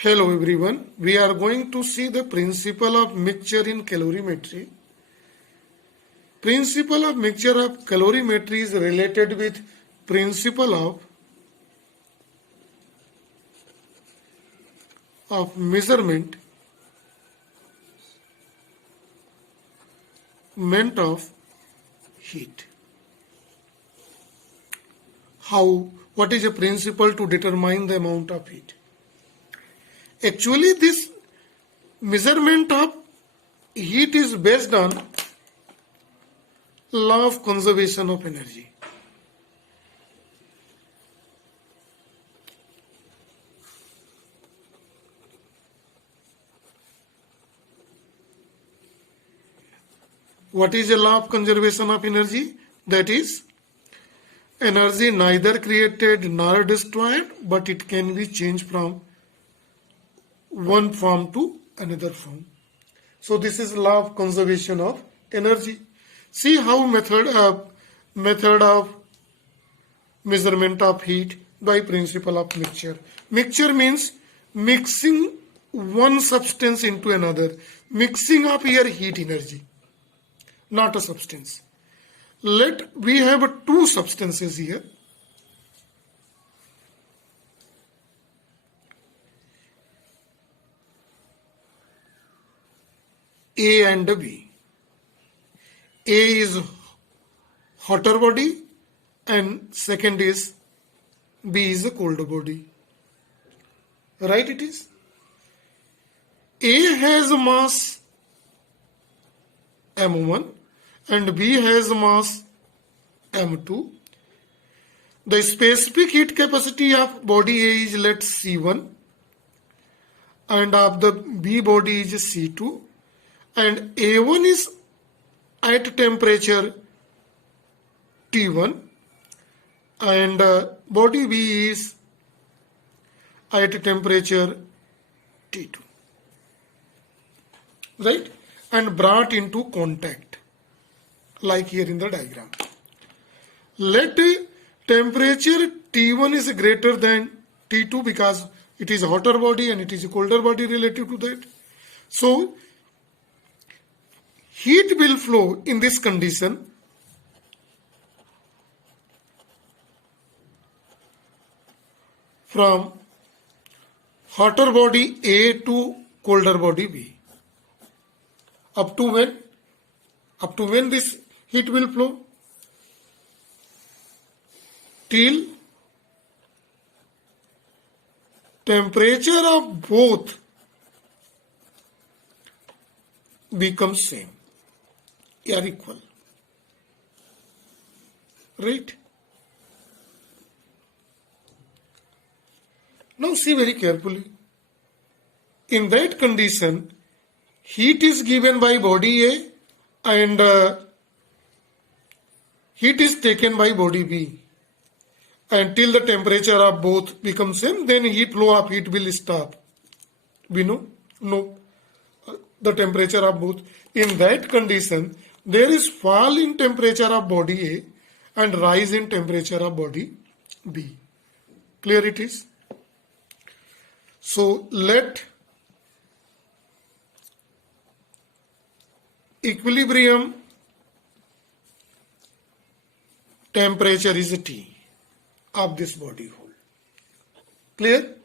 Hello everyone, we are going to see the principle of mixture in calorimetry. Principle of mixture of calorimetry is related with principle of measurement of heat. What is a principle to determine the amount of heat? Actually, this measurement of heat is based on law of conservation of energy. What is the law of conservation of energy? That is, energy neither created nor destroyed, but it can be changed from one form to another form. So this is law of conservation of energy. See how method of measurement of heat by principle of mixture. Mixture means mixing one substance into another. Mixing of here heat energy, not a substance. We have two substances here. A and B. A is hotter body and second is B is a colder body. Right it is. A has mass M1 and B has mass M2. The specific heat capacity of body A is let C1 and of the B body is C2. And A1 is at temperature T1 and body B is at temperature T2. Right? And brought into contact like here in the diagram. Let temperature T1 is greater than T2 because it is a hotter body and it is a colder body relative to that. So heat will flow in this condition from hotter body A to colder body B. Up to when? Up to when this heat will flow? Till temperature of both becomes same. Are equal, right? Now see very carefully. In that condition, heat is given by body A and heat is taken by body B. Until the temperature of both becomes same, then flow of heat will stop. We know? No. The temperature of both. In that condition, there is fall in temperature of body A and rise in temperature of body B. Clear it is? So let equilibrium temperature is T of this body whole. Clear?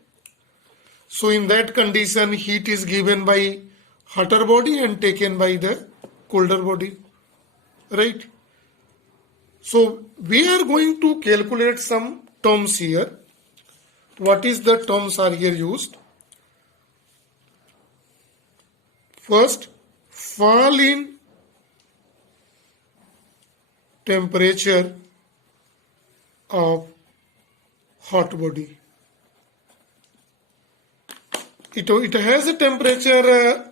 So in that condition, heat is given by hotter body and taken by the colder body. Right? So we are going to calculate some terms here. What is the terms are here used? First, fall in temperature of hot body. It has a temperature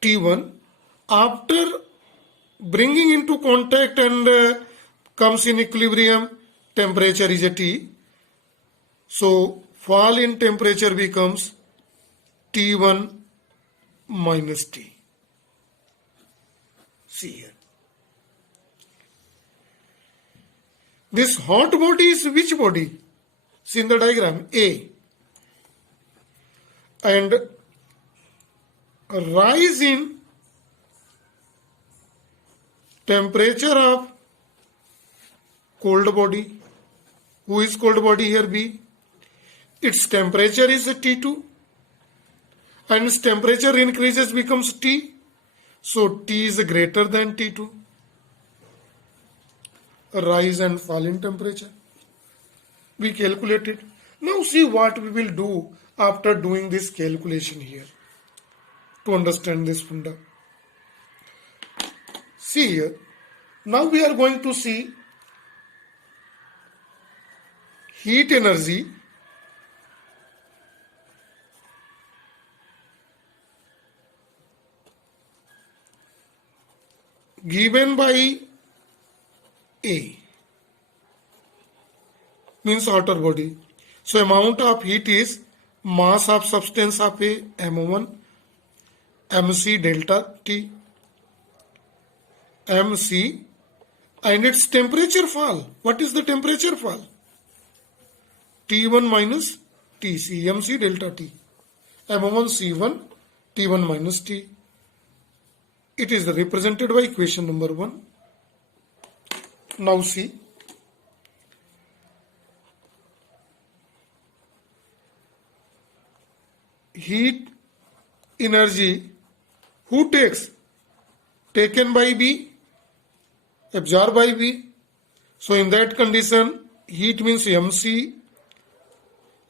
T1. After bringing into contact and comes in equilibrium, temperature is a T. So fall in temperature becomes T1 minus T. See here. This hot body is which body? See in the diagram, A. and rise in temperature of cold body. Who is cold body here? B. Its temperature is T2 and its temperature increases becomes T. So T is greater than T2. Rise and fall in temperature. We calculated. Now see what we will do after doing this calculation here to understand this funda. See here. Now we are going to see heat energy given by A, means hotter body. So amount of heat is mass of substance of A, M1, MC delta T, MC, and its temperature fall. What is the temperature fall? T1 minus Tc, MC delta T, M1 C1, T1 minus T. It is represented by equation number 1. Now see. Heat energy, who takes? Taken by B, absorbed by B. So in that condition, heat means MC,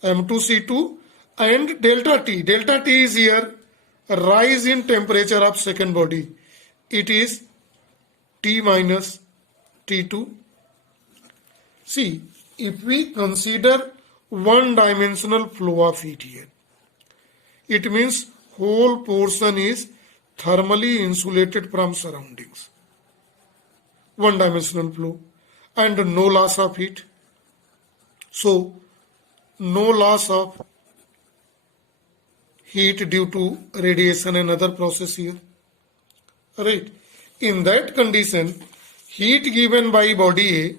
M2C2 and delta T. Delta T is here, rise in temperature of second body. It is T minus T2. See, if we consider one-dimensional flow of heat here, it means whole portion is thermally insulated from surroundings. One-dimensional flow and no loss of heat. So, no loss of heat due to radiation and other process here. Right. In that condition, heat given by body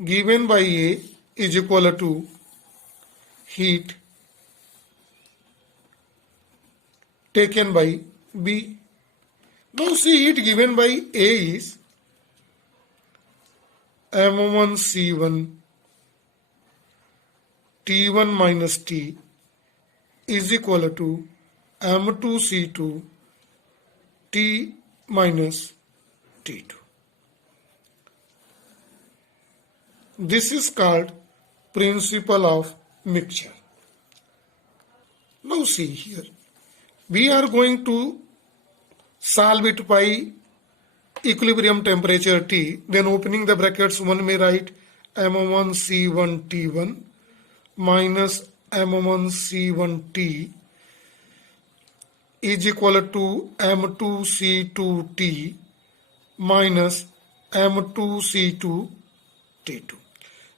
A is equal to heat taken by B. Now see, heat given by A is M1C1 T1 minus T is equal to M2C2 T minus T2. This is called principle of mixture. Now see here, we are going to solve it by equilibrium temperature T. Then opening the brackets, one may write M1C1 T1 minus M1C1T is equal to M2C2T minus M2C2T2.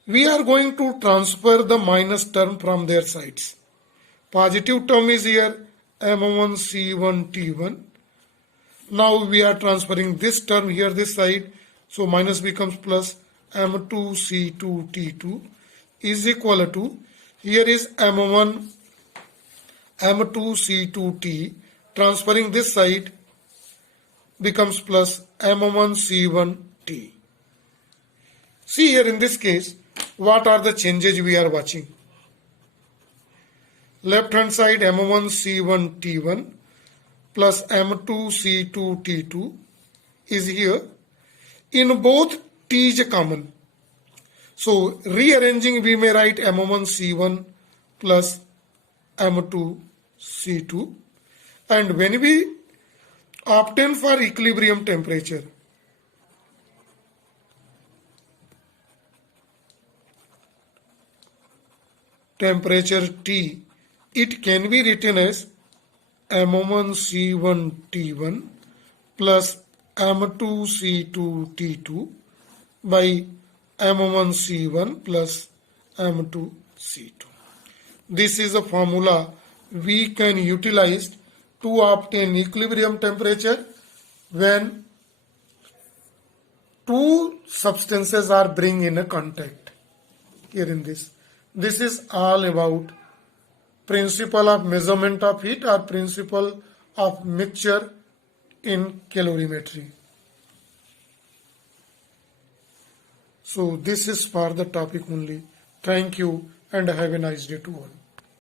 We are going to transfer the minus term from their sides. Positive term is here M1C1T1. Now we are transferring this term here this side. So minus becomes plus M2C2T2 is equal to, here is M1 M2C2T, transferring this side becomes plus M1C1T. See here in this case, what are the changes we are watching? Left hand side M1C1T1 plus M2C2T2 is here. In both T is common. So rearranging, we may write M1C1 plus M2C2. And when we obtain for equilibrium temperature, temperature T, it can be written as M1C1T1 plus M2C2T2 by M1C1 plus M2C2. This is a formula we can utilize to obtain equilibrium temperature when two substances are bring in a contact. here in this. This is all about principle of measurement of heat or principle of mixture in calorimetry. So this is for the topic only. Thank you and have a nice day to all.